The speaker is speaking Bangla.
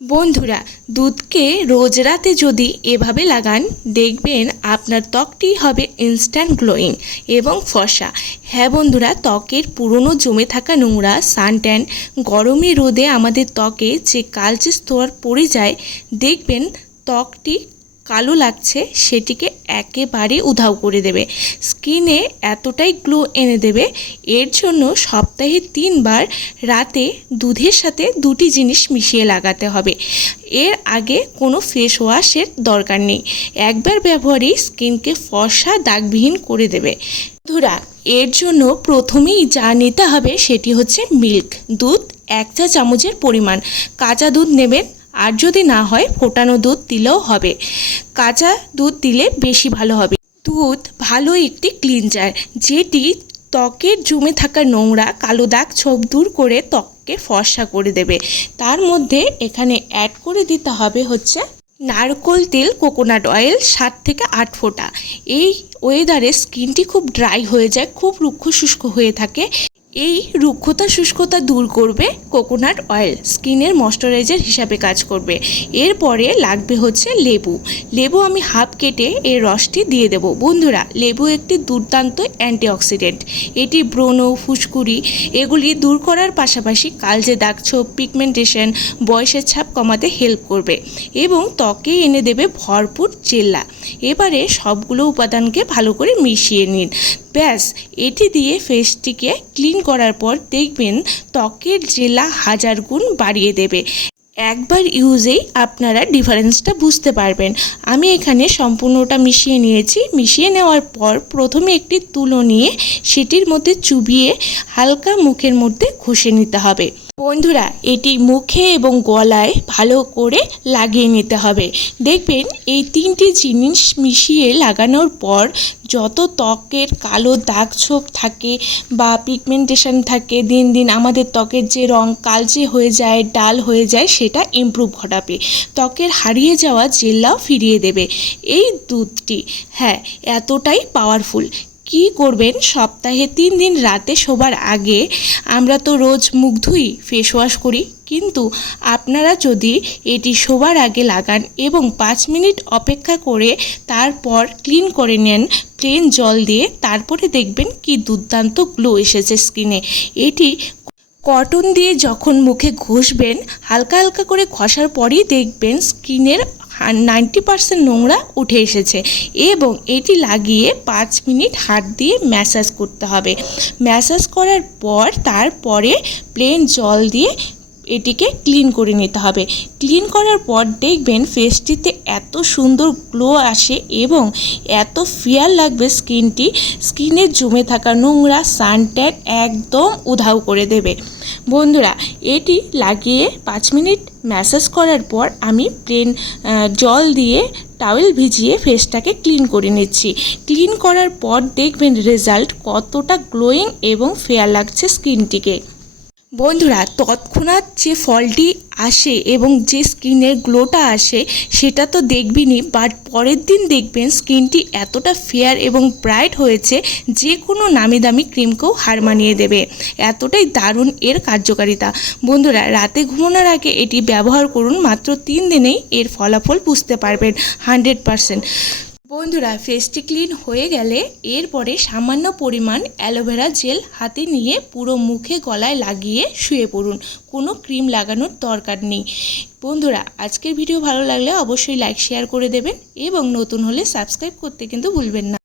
বন্ধুরা, দুধকে রোজ রাতে যদি এভাবে লাগান, দেখবেন আপনার ত্বকটি হবে ইনস্ট্যান্ট গ্লোয়িং এবং ফসা হ্যাঁ বন্ধুরা, ত্বকের পুরনো জমে থাকা নোংরা সানট্যান গরমে রোদে আমাদের ত্বকে যে কালচে স্তর পড়ে যায়, দেখবেন ত্বকটি কালো লাগছে, সেটিকে একেবারে উধাও করে দেবে। স্কিনে এতটাই গ্লো এনে দেবে, এর জন্য সপ্তাহে তিনবার রাতে দুধের সাথে দুটি জিনিস মিশিয়ে লাগাতে হবে। এর আগে কোনো ফেস ওয়াশের দরকার নেই। একবার ব্যবহারেই স্কিনকে ফর্সা, দাগবিহীন করে দেবে। বন্ধুরা, এর জন্য প্রথমেই যা নিতে হবে সেটি হচ্ছে মিল্ক। দুধ এক চা চামচের পরিমাণ। কাঁচা দুধ নেবেন আর যদি না হয়, ফোটানো দুধ দিলেও হবে। কাঁচা দুধ দিলে বেশি ভালো হবে। দুধ ভালো একটি ক্লিনজার যেটি ত্বকের জমে থাকা নোংরা, কালো দাগ, ছোপ দূর করে ত্বককে ফর্সা করে দেবে। তার মধ্যে এখানে অ্যাড করে দিতে হবে হচ্ছে নারকোল তেল কোকোনাট অয়েল সাত থেকে আট ফোঁটা। এই ওয়েদারে স্কিনটি খুব ড্রাই হয়ে যায়, খুব রুক্ষ শুষ্ক হয়ে থাকে। এই রুক্ষতা শুষ্কতা দূর করবে কোকোনাট অয়েল, স্কিনের ময়শ্চারাইজার হিসাবে কাজ করবে। এরপরে লাগবে হচ্ছে লেবু। লেবু আমি হাফ কেটে এর রসটি দিয়ে দেব। বন্ধুরা, লেবু একটি দুর্দান্ত অ্যান্টিঅক্সিডেন্ট। এটি ব্রণ, ফুসকুড়ি, এগুলি দূর করার পাশাপাশি কালজে দাগ ছোপ, পিগমেন্টেশন, বয়সের ছাপ কমাতে হেল্প করবে এবং ত্বকে এনে দেবে ভরপুর চেল্লা। এবারে সবগুলো উপাদানকে ভালো করে মিশিয়ে নিন। ব্যাস, এটি দিয়ে ফেসটিকে ক্লিন করার পর দেখবেন ত্বকের জেলা হাজার গুণ বাড়িয়ে দেবে। একবার ইউজেই আপনারা ডিফারেন্সটা বুঝতে পারবেন। আমি এখানে সম্পূর্ণটা মিশিয়ে নিয়েছি। মিশিয়ে নেওয়ার পর প্রথমে একটি তুলো নিয়ে সেটির মধ্যে চুবিয়ে হালকা মুখের মধ্যে ঘষে নিতে হবে। বন্ধুরা, এটি মুখে এবং গলায় ভালো করে লাগিয়ে নিতে হবে। দেখবেন, এই তিনটি জিনিস মিশিয়ে লাগানোর পর যত ত্বকের কালো দাগ ছোপ থাকে বা পিগমেন্টেশন থাকে, দিন দিন আমাদের ত্বকের যে রং কালচে হয়ে যায়, ডাল হয়ে যায়, সেটা ইমপ্রুভ ঘটাবে। ত্বকের হারিয়ে যাওয়া জেল্লাও ফিরিয়ে দেবে। এই দুধটি হ্যাঁ এতটাই পাওয়ারফুল কি করবেন? সপ্তাহে তিন দিন রাতে শোবার আগে আমরা তো রোজ মুখ ধুই ফেস ওয়াশ করি। কিন্তু আপনারা যদি এটি শোবার আগে লাগান এবং পাঁচ মিনিট অপেক্ষা করে তারপর ক্লিন করে নেন প্লেন জল দিয়ে, তারপরে দেখবেন কি দুর্দান্ত গ্লো এসেছে স্কিনে এটি কটন দিয়ে যখন মুখে ঘষবেন, হালকা হালকা করে ঘষার পরই দেখবেন স্কিনের নাইনটি পার্সেন্ট নোংরা উঠে এসেছে এবং এটি লাগিয়ে পাঁচ মিনিট হাত দিয়ে ম্যাসাজ করতে হবে। ম্যাসাজ করার পর তারপরে প্লেন জল দিয়ে এটিকে ক্লিন করে নিতে হবে। ক্লিন করার পর দেখবেন ফেসটিতে এত সুন্দর গ্লো আসে এবং এত ফেয়ার লাগবে স্কিনটি। স্কিনে জমে থাকা নোংরা সানট্যান একদম উধাও করে দেবে। বন্ধুরা, এটি লাগিয়ে পাঁচ মিনিট ম্যাসাজ করার পর আমি প্লেন জল দিয়ে টাওয়েল ভিজিয়ে ফেসটাকে ক্লিন করে নিচ্ছি। ক্লিন করার পর দেখবেন রেজাল্ট কতটা গ্লোয়িং এবং ফেয়ার লাগছে স্কিনটিকে। বন্ধুরা, তৎক্ষণাৎ যে ফলটি আসে এবং যে স্কিনের গ্লোটা আসে, সেটা তো দেখবিনই বাট পরের দিন দেখবেন স্কিনটি এতটা ফেয়ার এবং ব্রাইট হয়েছে, যে কোনো নামি দামি ক্রিমকেও হার মানিয়ে দেবে। এতটাই দারুণ এর কার্যকারিতা। বন্ধুরা, রাতে ঘুমানোর আগে এটি ব্যবহার করুন, মাত্র তিন দিনেই এর ফলাফল বুঝতে পারবেন, হান্ড্রেড পারসেন্ট। বন্ধুরা, ফেসটি ক্লিন হয়ে গেলে এরপরে সামান্য পরিমাণ অ্যালোভেরা জেল হাতে নিয়ে পুরো মুখে গলায় লাগিয়ে শুয়ে পড়ুন। কোনো ক্রিম লাগানোর দরকার নেই। বন্ধুরা, আজকের ভিডিও ভালো লাগলে অবশ্যই লাইক শেয়ার করে দেবেন এবং নতুন হলে সাবস্ক্রাইব করতে কিন্তু ভুলবেন না।